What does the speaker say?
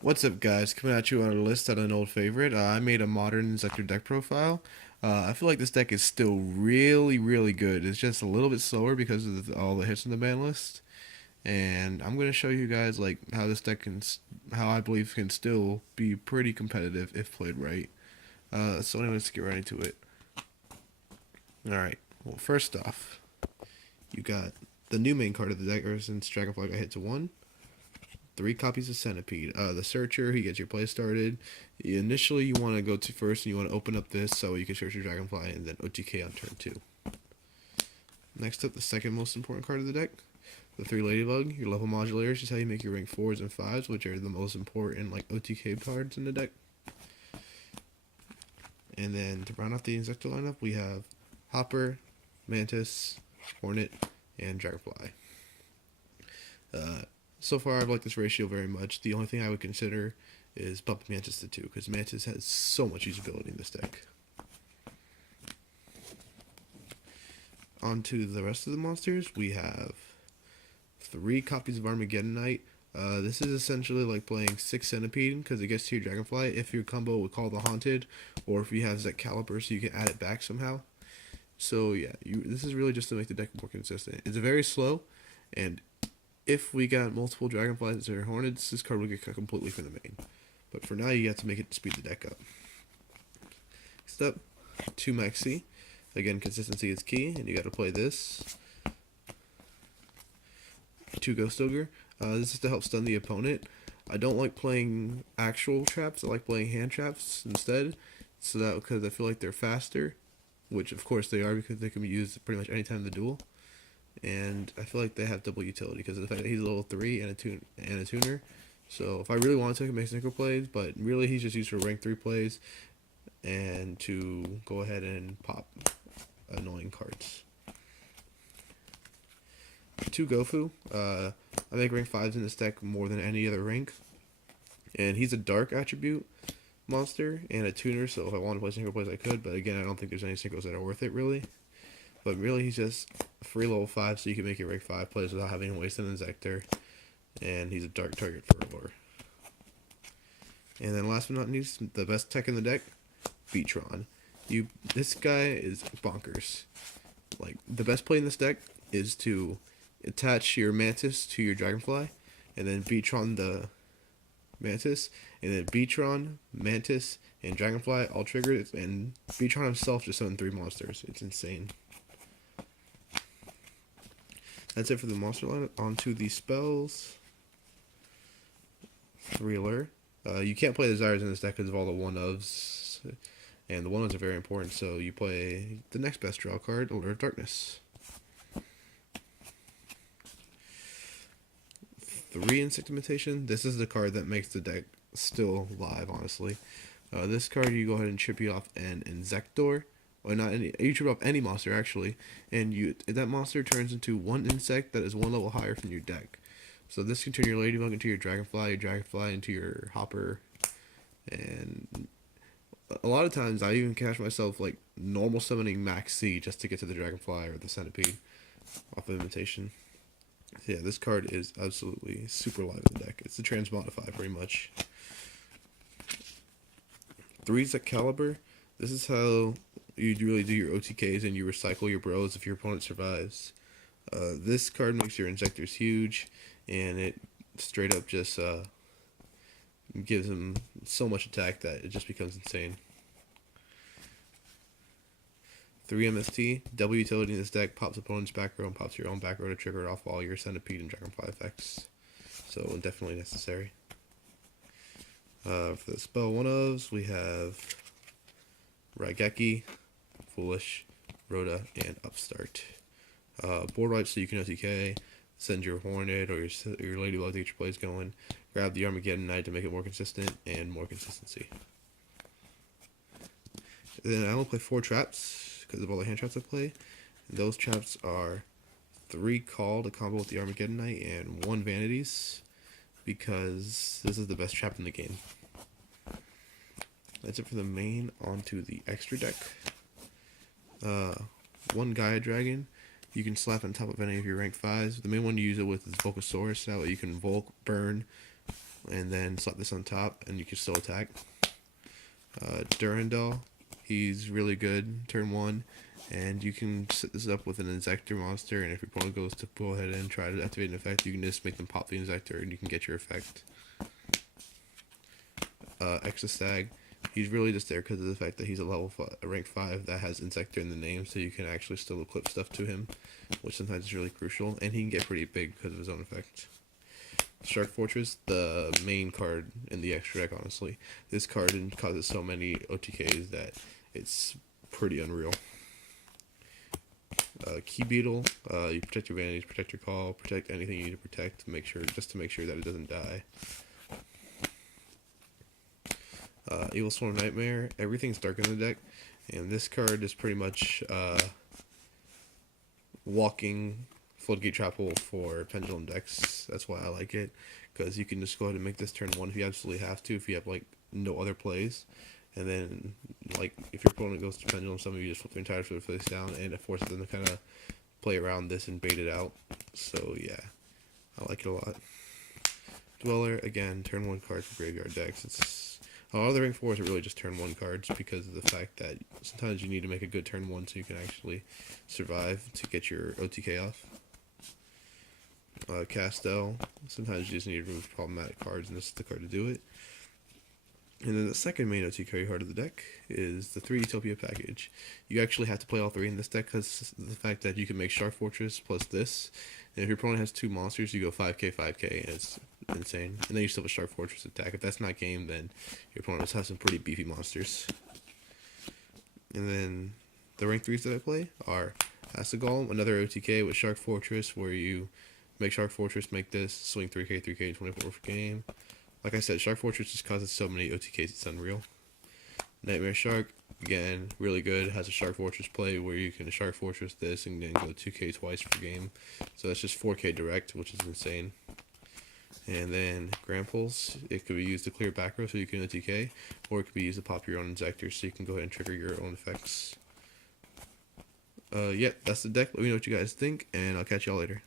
What's up, guys? Coming at you on a list on an old favorite. I made a modern Inzektor deck profile. I feel like this deck is still really good. It's just a little bit slower because of all the hits in the ban list. And I'm going to show you guys like how this deck how I believe can still be pretty competitive if played right. So anyway, let's get right into it. All right. Well, first off, you got the new main card of the deck, ever since Dragonfly got hit to 1. 3 copies of Centipede. The Searcher, he gets your play started. Initially, you want to go to first, and you want to open up this so you can search your Dragonfly, and then OTK on turn 2. Next up, the second most important card of the deck, the 3 Ladybug. Your level modulators is how you make your rank 4s and 5s, which are the most important like OTK cards in the deck. And then to round off the Inzektor lineup, we have Hopper, Mantis, Hornet, and Dragonfly. So far, I've liked this ratio very much. The only thing I would consider is bumping Mantis to 2, because Mantis has so much usability in this deck. On to the rest of the monsters, we have 3 copies of Armageddon Knight. This is essentially like playing 6 Centipede, because it gets to your Dragonfly if your combo would call the Haunted, or if you have Zek Caliber so you can add it back somehow. So yeah, this is really just to make the deck more consistent. It's very slow, and if we got multiple Dragonflies or Hornets, this card would get cut completely from the main. But for now, you have to make it to speed the deck up. Next up, 2 Maxi. Again, consistency is key, and you got to play this. 2 Ghost Ogre. This is to help stun the opponent. I don't like playing actual traps. I like playing hand traps instead, so that because I feel like they're faster, which of course they are because they can be used pretty much any time in the duel. And I feel like they have double utility because of the fact that he's a level 3 and a tuner. So if I really want to, I can make synchro plays, but really he's just used for rank 3 plays and to go ahead and pop annoying cards. 2 Gofu. I make rank 5s in this deck more than any other rank. And he's a dark attribute monster and a tuner, so if I want to play synchro plays I could, but again I don't think there's any synchros that are worth it really. But really, he's just a free level 5, so you can make your rank 5 plays without having to waste an Inzektor. And he's a dark target for lore. And then last but not least, the best tech in the deck, Beatron. This guy is bonkers. Like, the best play in this deck is to attach your Mantis to your Dragonfly, and then Beatron the Mantis, and then Beatron, Mantis, and Dragonfly all triggered, and Beatron himself just summoned 3 monsters. It's insane. That's it for the monster lineup. On to the spells. Thriller. You can't play Desires in this deck because of all the one-ofs. And the one-ofs are very important, so you play the next best draw card, Allure of Darkness. 3 Insect Imitation. This is the card that makes the deck still live, honestly. This card, you go ahead and trip you off an Inzektor. Or not any, you trip off any monster actually, and that monster turns into 1 insect that is 1 level higher from your deck. So this can turn your Ladybug into your Dragonfly into your Hopper, and a lot of times I even catch myself like normal summoning Max C just to get to the Dragonfly or the Centipede off of Imitation. So yeah, this card is absolutely super live in the deck. It's the Transmodify pretty much. 3's Caliber. This is how you really do your OTKs and you recycle your bros if your opponent survives. This card makes your Inzektors huge, and it straight up just gives him so much attack that it just becomes insane. 3 MST, double utility in this deck, pops opponent's back row and pops your own back row to trigger it off all your Centipede and Dragonfly effects. So definitely necessary. For the spell one-ofs, we have Raigeki, Foolish, Rhoda, and Upstart. Board wipe so you can OTK, send your Hornet or your Ladybug to get your plays going, grab the Armageddon Knight to make it more consistent, and more consistency. Then I only play 4 traps because of all the hand traps I play. And those traps are 3 Call to combo with the Armageddon Knight and 1 Vanities, because this is the best trap in the game. That's it for the main. Onto the extra deck. 1 Gaia Dragon. You can slap on top of any of your rank 5s. The main one you use it with is Volcasaurus. That way you can Volk, Burn, and then slap this on top, and you can still attack. Durandal, he's really good turn 1, and you can set this up with an Inzektor monster, and if your opponent goes to go ahead and try to activate an effect, you can just make them pop the Inzektor, and you can get your effect. Exostag, he's really just there because of the fact that he's a rank 5 that has Inzektor in the name, so you can actually still equip stuff to him, which sometimes is really crucial, and he can get pretty big because of his own effect. Shark Fortress, the main card in the extra deck, honestly. This card causes so many OTKs that it's pretty unreal. Key Beetle, you protect your vanities, protect your call, protect anything you need to protect just to make sure that it doesn't die. Evil Swarm Nightmare, everything's dark in the deck, and this card is pretty much walking Floodgate Trap Hole for Pendulum decks. That's why I like it, because you can just go ahead and make this turn 1 if you absolutely have to, if you have like no other plays, and then like if your opponent goes to Pendulum, some of you just flip their entire sort of face down, and it forces them to kind of play around this and bait it out. So yeah, I like it a lot. Dweller, again, turn 1 card for graveyard decks. A lot of the rank 4s are really just turn 1 cards because of the fact that sometimes you need to make a good turn 1 so you can actually survive to get your OTK off. Castel, sometimes you just need to remove problematic cards, and this is the card to do it. And then the second main OTK card of the deck is the 3 Utopia package. You actually have to play all 3 in this deck because of the fact that you can make Shark Fortress plus this, and if your opponent has 2 monsters, you go 5k, 5k, and it's insane. And then you still have a Shark Fortress attack. If that's not game, then your opponent must have some pretty beefy monsters. And then the rank 3s that I play are Acid Golem, another OTK with Shark Fortress, where you make Shark Fortress, make this, swing 3k, 3k, 24 for game. Like I said, Shark Fortress just causes so many OTKs, it's unreal. Nightmare Shark, again, really good. Has a Shark Fortress play where you can Shark Fortress this and then go 2k twice per game. So that's just 4k direct, which is insane. And then Gramples, it could be used to clear back row so you can OTK, or it could be used to pop your own Inzektor so you can go ahead and trigger your own effects. Yeah, that's the deck. Let me know what you guys think, and I'll catch y'all later.